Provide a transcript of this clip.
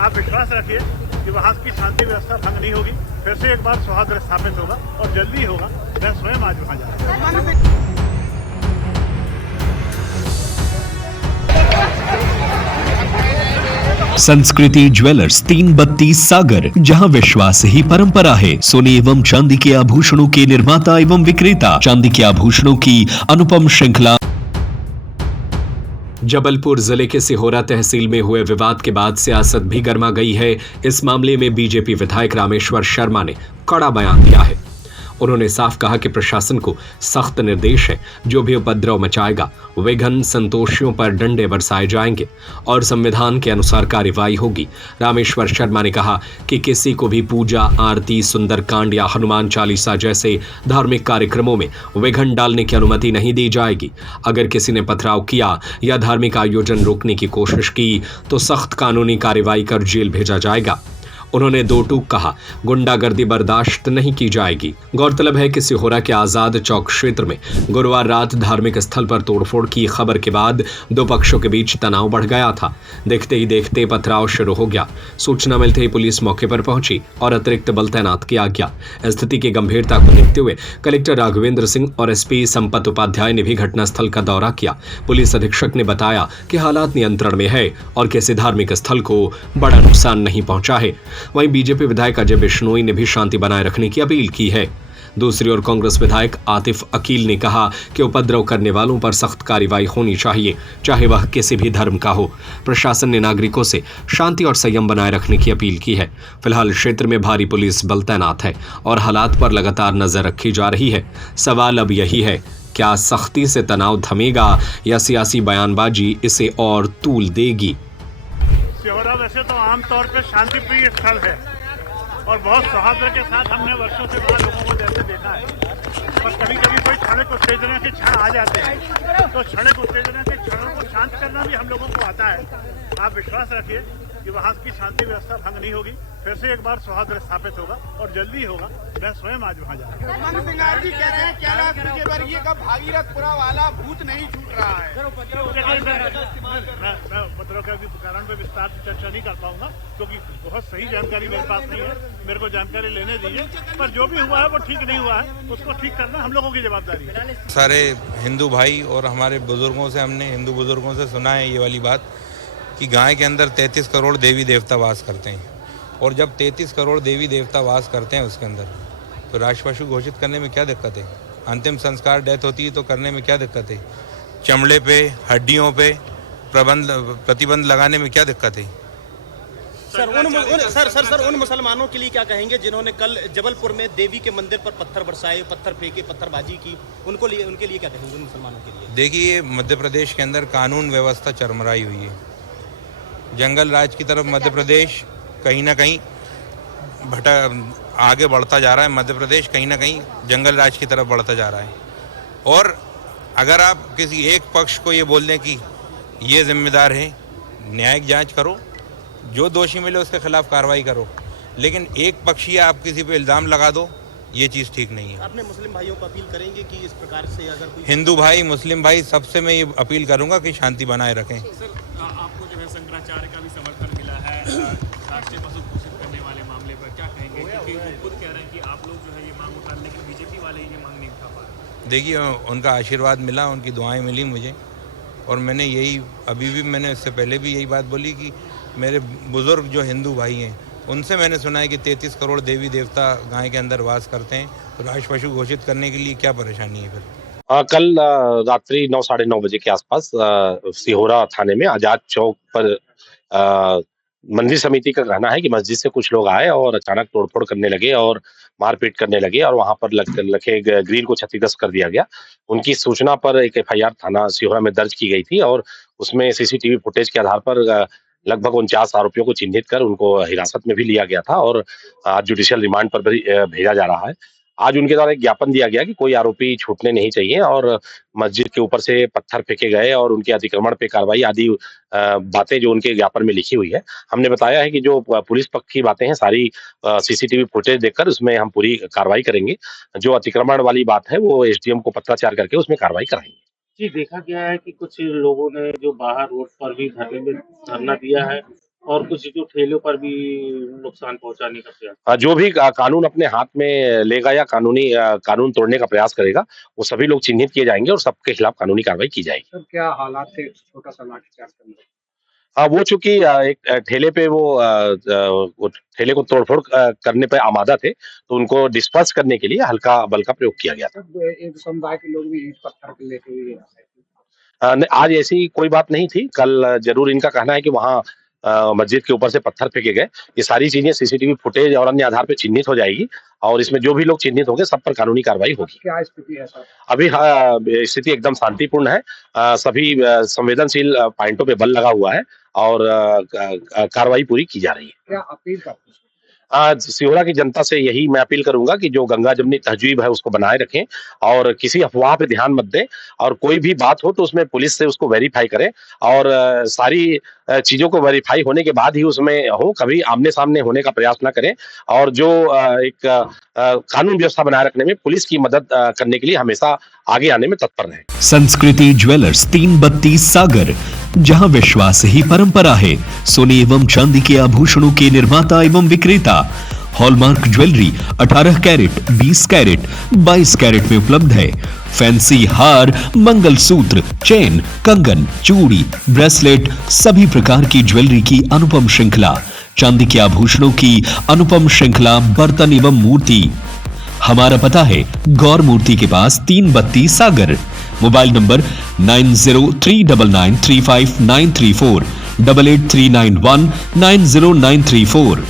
आप विश्वास रखिए कि वहाँ की शांति व्यवस्था भंग नहीं होगी। फिर से एक बार सौहार्द स्थापित होगा और जल्दी ही होगा। मैं स्वयं आज वहाँ जा रहा हूँ। संस्कृति ज्वेलर्स 332 सागर, जहां विश्वास ही परंपरा है। सोने एवं चांदी के आभूषणों के निर्माता एवं विक्रेता, चांदी के आभूषणों की अनुपम श्रृंखला। जबलपुर जिले के सिहोरा तहसील में हुए विवाद के बाद सियासत भी गर्मा गई है। इस मामले में बीजेपी विधायक रामेश्वर शर्मा ने कड़ा बयान दिया है। उन्होंने साफ कहा कि प्रशासन को सख्त निर्देश है, जो भी उपद्रव मचाएगा विघ्न संतोषियों पर डंडे बरसाए जाएंगे और संविधान के अनुसार कार्रवाई होगी। रामेश्वर शर्मा ने कहा कि किसी को भी पूजा, आरती, सुंदरकांड या हनुमान चालीसा जैसे धार्मिक कार्यक्रमों में विघ्न डालने की अनुमति नहीं दी जाएगी। अगर किसी ने पथराव किया या धार्मिक आयोजन रोकने की कोशिश की तो सख्त कानूनी कार्रवाई कर जेल भेजा जाएगा। उन्होंने दो टूक कहा, गुंडागर्दी बर्दाश्त नहीं की जाएगी। गौरतलब है कि सिहोरा के आजाद चौक क्षेत्र में गुरुवार रात धार्मिक स्थल पर तोड़फोड़ की खबर के बाद दो पक्षों के बीच तनाव बढ़ गया था। देखते ही देखते पथराव शुरू हो गया। सूचना मिलते ही पुलिस मौके पर पहुंची और अतिरिक्त बल तैनात किया गया। स्थिति की गंभीरता को देखते हुए कलेक्टर राघवेंद्र सिंह और एसपी संपत उपाध्याय ने भी घटनास्थल का दौरा किया। पुलिस अधीक्षक ने बताया कि हालात नियंत्रण में है और किसी धार्मिक स्थल को बड़ा नुकसान नहीं पहुंचा है। वहीं बीजेपी विधायक अजय बिश्नोई ने भी शांति बनाए रखने की अपील की है। दूसरी ओर कांग्रेस विधायक आतिफ अकील ने कहा कि उपद्रव करने वालों पर सख्त कार्रवाई होनी चाहिए, चाहे वह किसी भी धर्म का हो। प्रशासन ने नागरिकों से शांति और संयम बनाए रखने की अपील की है। फिलहाल क्षेत्र में भारी पुलिस बल तैनात है और हालात पर लगातार नजर रखी जा रही है। सवाल अब यही है, क्या सख्ती से तनाव थमेगा या सियासी बयानबाजी इसे और तूल देगी? सिहोरा वैसे तो आमतौर पे शांति प्रिय स्थल है और बहुत सौहार्द के साथ हमने वर्षों से वहाँ लोगों को जैसे देखा है। पर कभी कभी कोई क्षणिक उत्तेजना के क्षण आ जाते हैं, तो क्षणिक उत्तेजना के क्षणों को शांत करना भी हम लोगों को आता है। आप विश्वास रखिए कि वहाँ की शांति व्यवस्था भंग नहीं होगी। फिर से एक बार सौहार्द स्थापित होगा और जल्दी ही होगा। मैं स्वयं आज वहाँ जा रहा हूँ। मनु सिंगार जी कह रहे हैं कैलाश विजयवर्गीय का भागीरथपुरा वाला भूत नहीं छूट रहा है। मैं उपद्रव के कारण पे विस्तार से चर्चा नहीं कर पाऊंगा, क्योंकि बहुत सही जानकारी मेरे पास नहीं है। मेरे को जानकारी लेने दीजिए, पर जो भी हुआ है वो ठीक नहीं हुआ है, उसको ठीक करना हम लोगों की जवाबदारी है। सारे हिंदू भाई और हमारे बुजुर्गों से, हमने हिंदू बुजुर्गों से सुना है ये वाली बात कि गाय के अंदर 33 करोड़ देवी देवता वास करते हैं, और जब 33 करोड़ देवी देवता वास करते हैं उसके अंदर, तो राजपशु घोषित करने में क्या दिक्कत है? अंतिम संस्कार डेथ होती है तो करने में क्या दिक्कत है? चमड़े पे, हड्डियों पे प्रतिबंध लगाने में क्या दिक्कत है? सर उन मुसलमानों के लिए क्या कहेंगे जिन्होंने कल जबलपुर में देवी के मंदिर पर पत्थर बरसाए, पत्थर फेंके, पत्थरबाजी की? उनके लिए क्या कहेंगे, उन मुसलमानों के लिए? देखिए, मध्य प्रदेश के अंदर कानून व्यवस्था चरमराई हुई है। जंगल राज की तरफ मध्य प्रदेश कहीं ना कहीं आगे बढ़ता जा रहा है। मध्य प्रदेश कहीं ना कहीं जंगल राज की तरफ बढ़ता जा रहा है। और अगर आप किसी एक पक्ष को ये बोल दें कि ये जिम्मेदार है, न्यायिक जांच करो, जो दोषी मिले उसके खिलाफ कार्रवाई करो, लेकिन एक पक्षीय आप किसी पे इल्ज़ाम लगा दो, ये चीज़ ठीक नहीं है। आपने मुस्लिम भाइयों को अपील करेंगे कि इस प्रकार से अगर कोई हिंदू भाई, मुस्लिम भाई, सबसे मैं ये अपील करूँगा कि शांति बनाए रखें। आपको जो है शंकराचार्य का भी समर्थन मिला है राष्ट्रीय पशु घोषित करने वाले मामले पर, क्या कहेंगे? क्योंकि वो खुद कह रहे हैं कि आप लोग जो है ये मांग उठा, लेकिन बीजेपी वाले ये मांग नहीं उठा पा रहे। देखिए, उनका आशीर्वाद मिला, उनकी दुआएं मिली मुझे, और मैंने यही, अभी भी मैंने इससे पहले भी यही बात बोली कि मेरे बुजुर्ग जो हिंदू भाई हैं उनसे मैंने सुना है कि 33 करोड़ देवी देवता गाय के अंदर वास करते हैं, तो राजपशु घोषित करने के लिए क्या परेशानी है फिर? कल रात्रि 9 साढ़े 9 बजे के आसपास सिहोरा थाने में आजाद चौक पर मंदिर समिति का कहना है कि मस्जिद से कुछ लोग आए और अचानक तोड़फोड़ करने लगे और मारपीट करने लगे, और वहां पर लगे ग्रिल को क्षतिग्रस्त कर दिया गया। उनकी सूचना पर एक एफआईआर थाना सिहोरा में दर्ज की गई थी और उसमें सीसीटीवी फुटेज के आधार पर लगभग 49 आरोपियों को चिन्हित कर उनको हिरासत में भी लिया गया था और आज जुडिशियल रिमांड पर भी भेजा जा रहा है। आज उनके द्वारा एक ज्ञापन दिया गया कि कोई आरोपी छूटने नहीं चाहिए, और मस्जिद के ऊपर से पत्थर फेंके गए और उनके अतिक्रमण पे कार्रवाई आदि बातें जो उनके ज्ञापन में लिखी हुई है। हमने बताया है कि जो पुलिस पक्ष की बातें हैं सारी सीसीटीवी फुटेज देखकर उसमें हम पूरी कार्रवाई करेंगे। जो अतिक्रमण वाली बात है वो एसडीएम को पत्राचार करके उसमें कार्रवाई कराएंगे। जी, देखा गया है कि कुछ लोगों ने जो बाहर रोड पर भी धरना दिया है और कुछ जो ठेलों पर भी नुकसान पहुंचाने का प्रयास। जो भी कानून अपने हाथ में लेगा या कानून तोड़ने का प्रयास करेगा, वो सभी लोग चिन्हित किए जाएंगे और सबके खिलाफ कानूनी कार्रवाई की जाएगी। सर क्या हालात थे छोटा सा लाठीचार्ज करने? वो चूंकि एक ठेले पे वो ठेले को तोड़फोड़ करने पे आमादा थे, तो उनको डिस्पर्स करने के लिए हल्का बल का प्रयोग किया गया था। एक समुदाय के लोग भी ईंट पत्थर लेके हुए आज ऐसी कोई बात नहीं थी। कल जरूर इनका कहना है कि वहाँ मस्जिद के ऊपर से पत्थर फेंके गए। ये सारी चीजें सीसीटीवी फुटेज और अन्य आधार पे चिन्हित हो जाएगी और इसमें जो भी लोग चिन्हित होंगे सब पर कानूनी कार्रवाई होगी। क्या स्थिति है सर? अभी स्थिति एकदम शांतिपूर्ण है। सभी संवेदनशील पॉइंटों पे बल लगा हुआ है और कार्रवाई पूरी की जा रही है। क्या अपील करते हैं? आज सिहोरा की जनता से यही मैं अपील करूंगा कि जो गंगा जमुनी तहजीब है उसको बनाए रखें और किसी अफवाह पे ध्यान मत दें और कोई भी बात हो तो उसमें पुलिस से उसको वेरीफाई करें और सारी चीजों को वेरीफाई होने के बाद ही उसमें हो, कभी आमने सामने होने का प्रयास ना करें और जो एक कानून व्यवस्था बनाए रखने में पुलिस की मदद करने के लिए हमेशा आगे आने में तत्पर रहें। संस्कृति ज्वेलर्स 332 सागर, जहां विश्वास ही परंपरा है। सोने एवं चांदी के आभूषणों के निर्माता एवं विक्रेता। Hallmark jewellery 18 carat, 20 carat, 22 carat में उपलब्ध है। फैंसी हार, मंगलसूत्र, चेन, कंगन, चूड़ी, ब्रेसलेट, सभी प्रकार की ज्वेलरी की अनुपम श्रृंखला। चांदी के आभूषणों की अनुपम श्रृंखला, बर्तन एवं मूर्ति। हमारा पता है गौर मूर्ति के पास 332 सागर। Mobile number 9039935934, 8839190934।